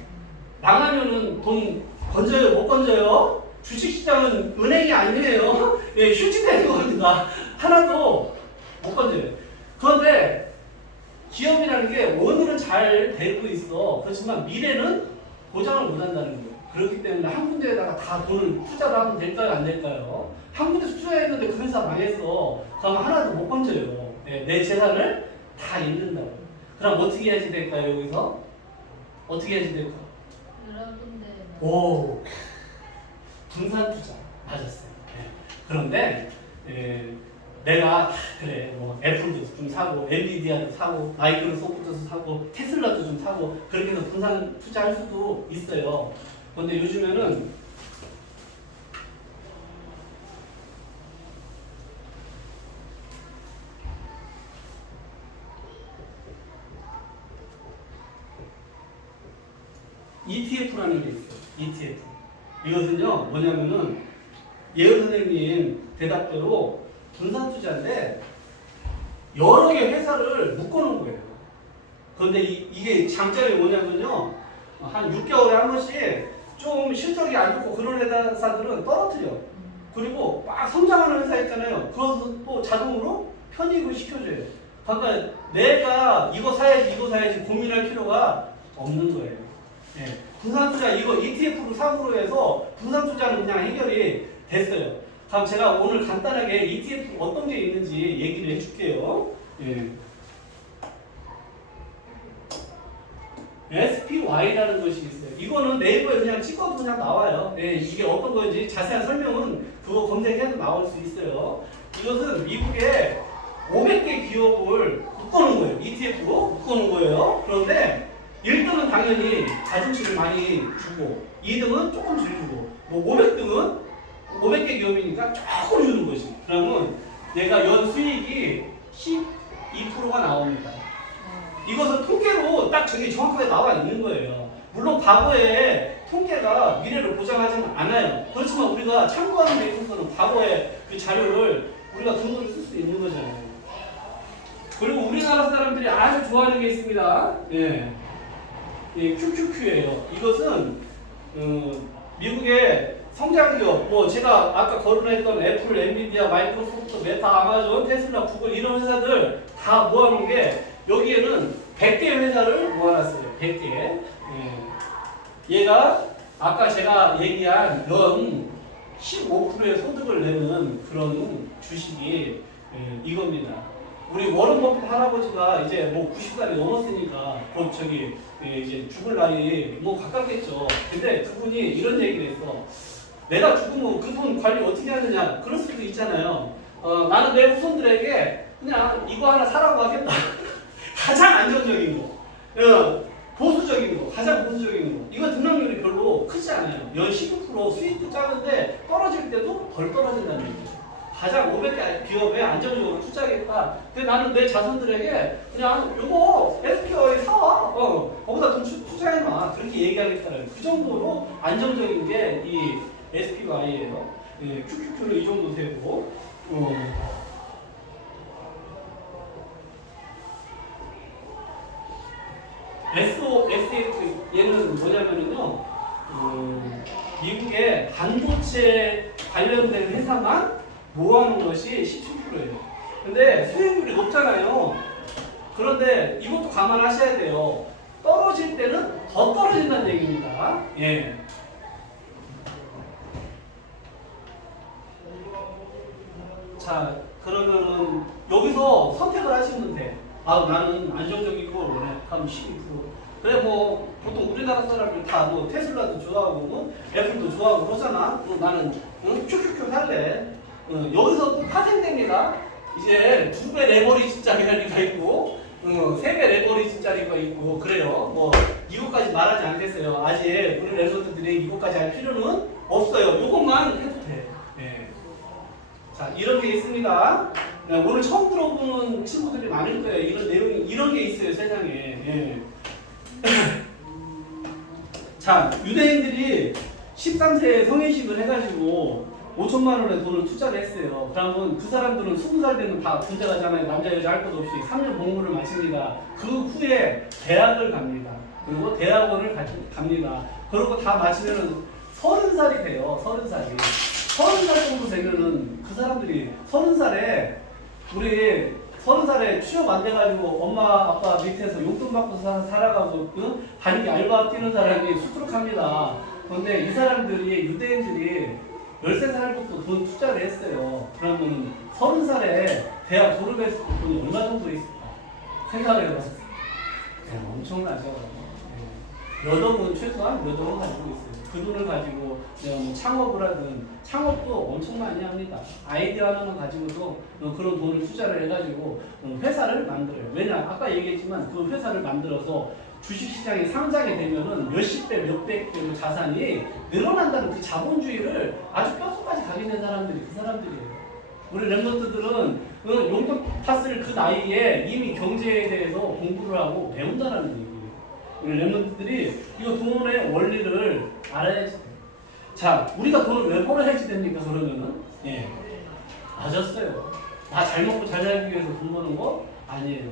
망하면은 돈 건져요? 못 건져요? 주식시장은 은행이 아니에요. 예, 휴지되는 겁니다. 하나도 못 건져요. 그런데 기업이라는 게 오늘은 잘 되고 있어. 그렇지만 미래는 보장을 못 한다는 거예요. 그렇기 때문에 한 군데에다가 다 돈을 투자를 하면 될까요? 안 될까요? 한 군데서 투자했는데 그 회사 망했어. 그럼 하나도 못 건져요. 예, 내 재산을 다 잃는다고. 그럼 어떻게 해야지 될까요? 여기서? 어떻게 해야지 될까요? 여러 군데. 오, 분산 투자 맞았어요. 예. 그런데 내가 그래 뭐 애플도 좀 사고 엔비디아도 사고 마이크로소프트도 사고 테슬라도 좀 사고 그렇게 해서 분산 투자할 수도 있어요. 그런데 요즘에는 ETF라는 게 있어요. ETF. 이것은요 뭐냐면은 예은 선생님 대답대로 분산 투자인데 여러 개 회사를 묶어놓은 거예요. 그런데 이게 장점이 뭐냐면요 한 6개월에 한 번씩 좀 실적이 안 좋고 그런 회사들은 떨어뜨려. 그리고 막 성장하는 회사 있잖아요. 그것도 또 자동으로 편입을 시켜줘요. 그러니까 내가 이거 사야지 고민할 필요가 없는 거예요. 예. 분산 투자 이거 ETF로 사고로 해서 분산 투자는 그냥 해결이 됐어요. 그럼 제가 오늘 간단하게 ETF 어떤 게 있는지 얘기를 해줄게요. 예. SPY라는 것이 있어요. 이거는 네이버에 그냥 찍어도 그냥 나와요. 예, 이게 어떤 건지 자세한 설명은 그거 검색해도 나올 수 있어요. 이것은 미국의 500개 기업을 묶어놓은 거예요. ETF로 묶어놓은 거예요. 그런데 1등은 당연히 가중치를 많이 주고 2등은 조금 줄이고 뭐 500등은 500개 기업이니까 조금 주는 거지. 그러면 얘가 연 수익이 12%가 나옵니다. 이것은 통계로 딱 저기 정확하게 나와 있는 거예요. 물론 과거에 통계가 미래를 보장하지는 않아요. 그렇지만 우리가 참고하는 데 있어서는 과거의 그 자료를 우리가 근거로 쓸 수 있는 거잖아요. 그리고 우리나라 사람들이 아주 좋아하는 게 있습니다. 예. 예, QQQ예요. 이것은 미국의 성장기업, 뭐 제가 아까 거론했던 애플, 엔비디아, 마이크로소프트, 메타, 아마존, 테슬라, 구글 이런 회사들 다 모아놓은 게 여기에는 100개 회사를 모아놨어요. 100개. 예. 얘가 아까 제가 얘기한 연 15%의 소득을 내는 그런 주식이 이겁니다. 우리 워런 버핏 할아버지가 이제 뭐 90살이 넘었으니까 곧 저기 이제 죽을 날이 뭐 가깝겠죠. 근데 그분이 이런 얘기를 했어. 내가 죽으면 그분 관리 어떻게 하느냐. 그럴 수도 있잖아요. 나는 내 후손들에게 그냥 이거 하나 사라고 하겠다. 가장 안정적인 거. 보수적인 거. 가장 보수적인 거. 이거 등락률이 별로 크지 않아요. 연 19% 수익도 작은데 떨어질 때도 덜 떨어진다는 얘기죠. 가장 500개 기업에 안정적으로 투자하겠다. 근데 나는 내 자손들에게 그냥 요거 SPY 사와. 거기다 돈 투자해놔. 그렇게 얘기하겠다는 그 정도로 안정적인 게 이 SPY예요. 예, QQQ는 이 정도 되고. SOSH 얘는 뭐냐면은요. 미국의 반도체 관련된 회사만 모아놓은 것이 17%예요. 근데 수익률이 높잖아요. 그런데 이것도 감안하셔야 돼요. 떨어질 때는 더 떨어진다는 얘기입니다. 예. 자, 그러면은 여기서 선택을 하시면 돼. 나는 안정적이고 원래 하면 12%. 그래 뭐 보통 우리나라 사람들 다 뭐 테슬라도 좋아하고 뭐 애플도 좋아하고 그러잖아. 나는 큐큐큐 살래. 여기서 또 파생됩니다. 이제 2배 레버리지짜리가 있고 3배 레버리지짜리가 있고 그래요. 뭐 이것까지 말하지 않겠어요. 아직 우리 랜서들이 이것까지 할 필요는 없어요. 이것만 해도 돼. 네. 자, 이런 게 있습니다. 네, 오늘 처음 들어보는 친구들이 많을 거예요. 이런 내용이 이런 게 있어요, 세상에. 예. 자, 유대인들이 13세에 성인식을 해가지고 5천만 원의 돈을 투자를 했어요. 그러면 그 사람들은 20살 되면 다 군대 가잖아요. 남자 여자 할 것 없이 3년 복무를 마칩니다. 그 후에 대학을 갑니다. 그리고 대학원을 갑니다. 그리고 다 마치면 30살이 돼요. 30살이. 30살 정도 되면은 그 사람들이 30살에 우리 30살에 취업 안 돼가지고 엄마 아빠 밑에서 용돈 받고 살아가고 다니기 알바 뛰는 사람이 수두룩합니다. 그런데 이 사람들이 유대인들이 13살부터 돈 투자를 했어요. 그러면 30살에 대학 졸업했을 때 돈이 얼마 정도 있을까? 생각을 해봤어요. 네, 엄청나죠. 네. 몇 억은 최소한 몇 억은 가지고 있어요. 그 돈을 가지고 내가 뭐 창업을 하든 창업도 엄청 많이 합니다. 아이디어 하나만 가지고도 그런 돈을 투자를 해가지고 회사를 만들어요. 왜냐? 아까 얘기했지만 그 회사를 만들어서 주식시장에 상장이 되면은 몇십 배, 몇백 배로 자산이 늘어난다는 그 자본주의를 아주 뼛속까지 각인된 사람들이 그 사람들이에요. 우리 랩런트들은 용돈 탔을 그 나이에 이미 경제에 대해서 공부를 하고 배운다는 얘기예요. 우리 랩런트들이 이거 돈의 원리를 알아야지 돼요. 자, 우리가 돈을 왜 벌어야지 됩니까? 그러면은 예, 맞았어요. 나 잘 먹고 잘 살기 위해서 돈 버는 거 아니에요.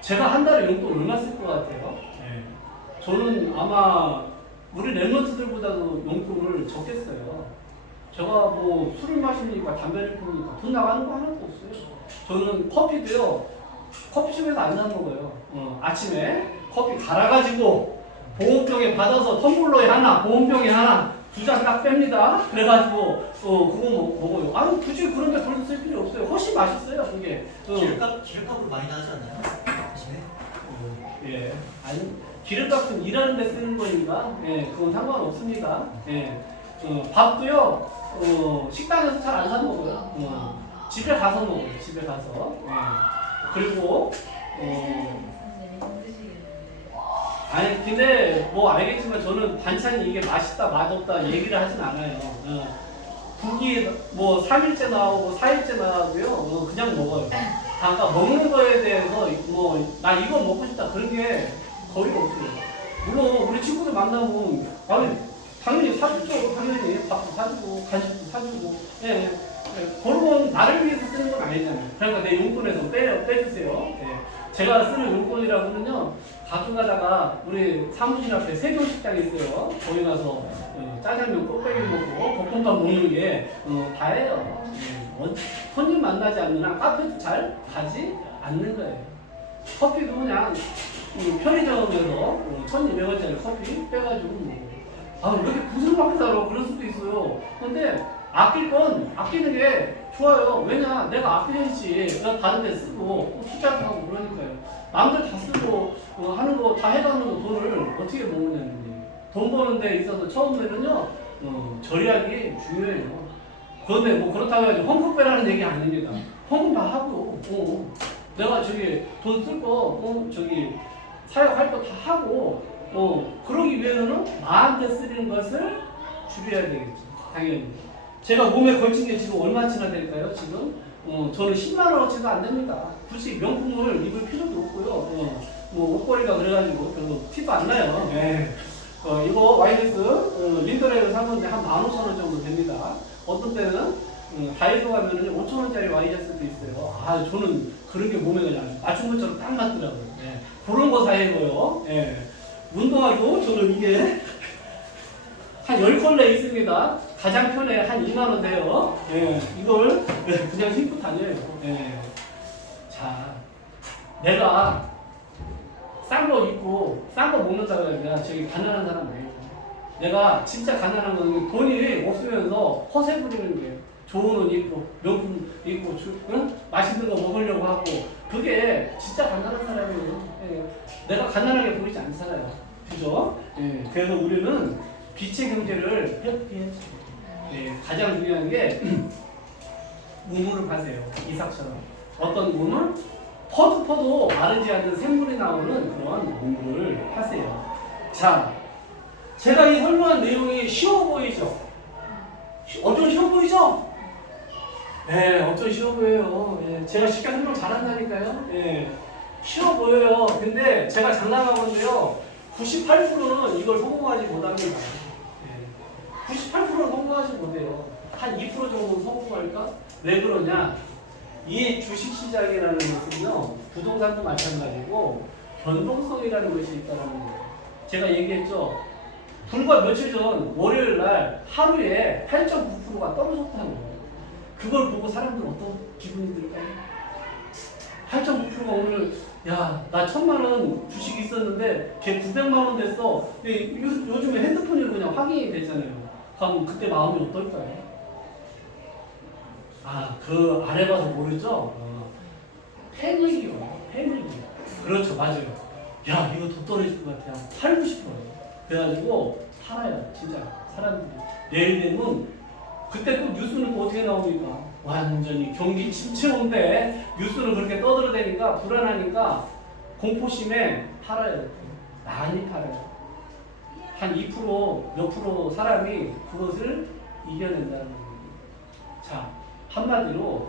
제가 한 달에 용돈 얼마 쓸 것 같아요? 예. 저는 아마 우리 랩런트들보다도 용돈을 적게 써요. 제가 뭐 술을 마시니까 담배를 피우니까 돈 나가는 거 하나도 없어요. 저는 커피도요, 커피숍에서 안 사 먹어요. 아침에 커피 갈아가지고 보온병에 받아서 텀블러에 하나, 보온병에 하나, 2잔 딱 뺍니다. 그래가지고 그거 먹어요. 아니 굳이 그런데 돈을 쓸 필요 없어요. 훨씬 맛있어요 그게. 기름값으로 많이 나지 않나요? 아침에? 예. 아니 기름값은 일하는 데 쓰는 거니까 예, 그건 상관없습니다. 예. 밥도요 식당에서 잘 안 사 먹어요. 집에 가서 먹어요. 집에 가서. 예. 그리고 아니 근데 뭐 알겠지만 저는 반찬이 이게 맛있다 맛없다 얘기를 하진 않아요. 국이 뭐 3일째 나오고 4일째 나오고요. 그냥 먹어요. 아까 먹는 거에 대해서 뭐 나 이거 먹고 싶다 그런 게 거의 없어요. 물론 우리 친구들 만나면 아니 당연히 사주죠. 당연히 밥도 사주고 간식도 사주고 예. 그런 건 나를 위해서 쓰는 건 아니잖아요. 그러니까 내 용돈에서 빼주세요. 예. 제가 쓰는 용돈이라고는요. 가끔 가다가 우리 사무실 앞에 세경식당이 있어요. 거기 가서 짜장면 꽃배기 먹고 볶음밥 먹는 게 다예요. 손님 만나지 않는 한 카페도 잘 가지 않는 거예요. 커피도 그냥 편의점에서 1,200원짜리 커피 빼가지고 먹고. 아, 왜 이렇게 부스럼하게 살아? 그럴 수도 있어요. 근데 아낄 건 아끼는 게 좋아요. 왜냐? 내가 아껴야지. 내가 다른 데 쓰고 투자도 하고 그러니까요. 남들 다 쓰고 하는 거 다 해가는 돈을 어떻게 모으냐는 얘기. 돈 버는 데 있어서 처음에는요. 절약이 중요해요. 그런데 뭐 그렇다고 해서 헝금 빼라는 얘기 아닙니다. 헝금 다 하고 내가 저기 돈 쓸 거 저기 사용할 거 다 하고 그러기 위해서는 나한테 쓰는 것을 줄여야 되겠죠. 당연히. 제가 몸에 걸친 게 지금 얼마치나 될까요? 지금 저는 10만 원어치도 안 됩니다. 굳이 명품을 입을 필요도 없고요. 뭐 옷걸이가 그래가지고 별로 티도 안 나요. 네. 이거 와이드스 린더레를 산 건데 한 15,000원 정도 됩니다. 어떤 때는 다이소 가면은 5,000원짜리 와이드스도 있어요. 아, 저는 그런 게 몸에 그냥 맞춘 것처럼 딱 맞더라고요. 네. 그런 거 사이고요. 네. 운동화도 저는 이게 한 10컬레 있습니다. 가장 편해 한 2만원 돼요. 예, 이걸 그냥 신고 다녀요. 예. 자, 내가 싼 거 입고 싼 거 먹는다고 하면 저기 가난한 사람 아니에요. 내가 진짜 가난한 건 돈이 없으면서 허세 부리는 게 좋은 옷 입고 명품 입고 맛있는 거 먹으려고 하고 그게 진짜 가난한 사람이에요. 예. 내가 가난하게 보이지 않잖아요. 그죠? 예. 그래서 우리는 빛의 경제를 회피해야죠. 예, 가장 중요한 게 우물을 파세요. 이삭처럼. 어떤 우물? 퍼도 마르지 않는 샘물이 나오는 그런 우물을 파세요. 자, 제가 이 설명한 내용이 쉬워 보이죠? 엄청 쉬워 보이죠? 네, 엄청 쉬워 보여요. 예, 제가 쉽게 설명 잘한다니까요. 예, 쉬워 보여요. 근데 제가 장담하건데요. 98%는 이걸 성공하지 못합니다. 98%는 성공하지 못해요. 한 2% 정도 성공할까? 왜 그러냐? 이 주식시장이라는 것은요, 부동산도 마찬가지고, 변동성이라는 것이 있다는 거예요. 제가 얘기했죠? 불과 며칠 전 월요일 날 하루에 8.9%가 떨어졌다는 거예요. 그걸 보고 사람들은 어떤 기분이 들까요? 8.9%가 오늘 야, 나 1,000만 원 주식이 있었는데 걔 900만 원 됐어. 요즘에 핸드폰으로 그냥 확인이 되잖아요. 그럼 그때 마음이 어떨까요? 아, 그 안 해봐서 모르죠? 패닉이요. 패닉. 그렇죠, 맞아요. 야, 이거 더 떨어질 것 같아요. 팔고 싶어요. 그래가지고 팔아요, 진짜 사람들이. 내일 되면 그때 또 뉴스는 또 어떻게 나옵니까? 완전히 경기 침체 온데 뉴스는 그렇게 떠들어대니까 불안하니까 공포심에 팔아요. 많이 팔아요. 한 2%, 몇 프로 사람이 그것을 이겨낸다는 겁니다. 자, 한마디로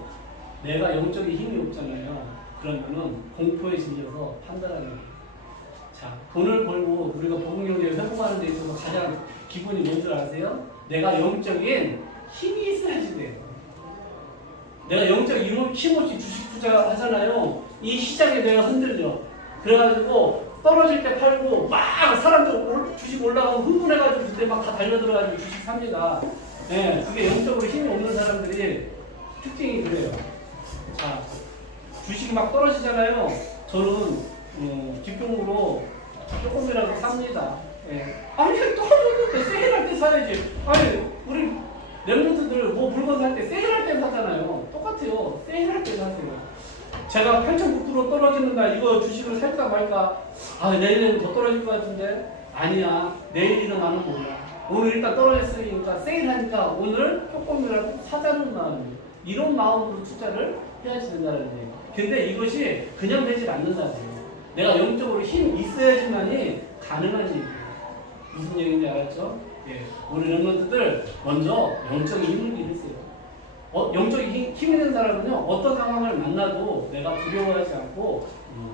내가 영적인 힘이 없잖아요. 그러면은 공포에 질려서 판단하는 거예요. 자, 돈을 벌고 우리가 복음경제를 회복하는 데 있어서 가장 기본이 뭔지 아세요? 내가 영적인 힘이 있어야지 돼요. 내가 영적인 힘 없이 주식 투자하잖아요. 이 시장에 내가 흔들려. 그래가지고 떨어질 때 팔고 막 사람들 주식 올라가면 흥분해가지고 그때 막 다 달려들어가지고 주식 삽니다. 네, 그게 영적으로 힘이 없는 사람들이 특징이 그래요. 자, 주식이 막 떨어지잖아요. 저는 뒷봉으로 조금이라도 삽니다. 예. 아니 떨어졌는데 세일할 때 사야지. 아니 우리 랩노트들 뭐 물건 살 때 세일할 때 사잖아요. 똑같아요. 세일할 때 사세요. 제가 8.9% 떨어지는 날 이거 주식을 살까 말까. 아, 내일은 더 떨어질 것 같은데. 아니야. 내일은 나는 몰라. 오늘 일단 떨어졌으니까 세일하니까 오늘 조금이라도 사자는 마음. 이런 마음으로 투자를 해야지 된다는 얘기예요. 근데 이것이 그냥 되질 않는다는 거예요. 내가 영적으로 힘이 있어야지만이 가능한 얘기예요. 무슨 얘기인지 알았죠? 예. 우리 랩런트들 먼저 영적인 힘을 기르세요. 영적인 힘 있는 사람은요, 어떤 상황을 만나도 내가 두려워하지 않고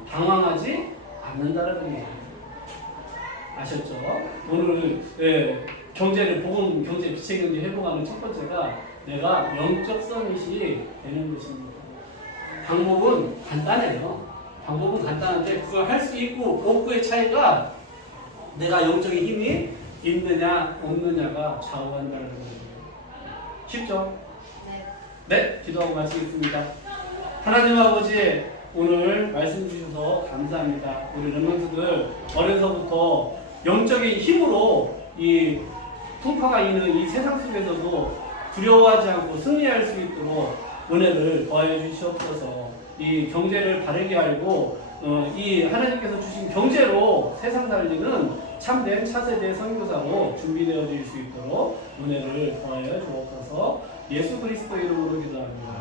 당황하지 않는다는 얘기예요. 아셨죠? 오늘 경제를 복음 경제 빛의 경제 회복하는 첫 번째가 내가 영적 서밋이 되는 것입니다. 방법은 간단해요. 방법은 간단한데 그걸 할 수 있고 없고의 차이가 내가 영적인 힘이 있느냐 없느냐가 좌우한다는 거예요. 쉽죠? 네. 네, 기도하고 마치겠습니다. 하나님 아버지, 오늘 말씀 주셔서 감사합니다. 우리 랩런트들 어려서부터 영적인 힘으로 이 풍파가 있는 이 세상 속에서도 두려워하지 않고 승리할 수 있도록 은혜를 더해 주시옵소서. 이 경제를 바르게 알고 이 하나님께서 주신 경제로 세상 살리는 참된 차세대 선교사로 준비되어질 수 있도록 은혜를 더하여 주옵소서. 예수 그리스도 이름으로 기도합니다.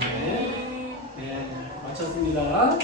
아멘. 네, 마쳤습니다.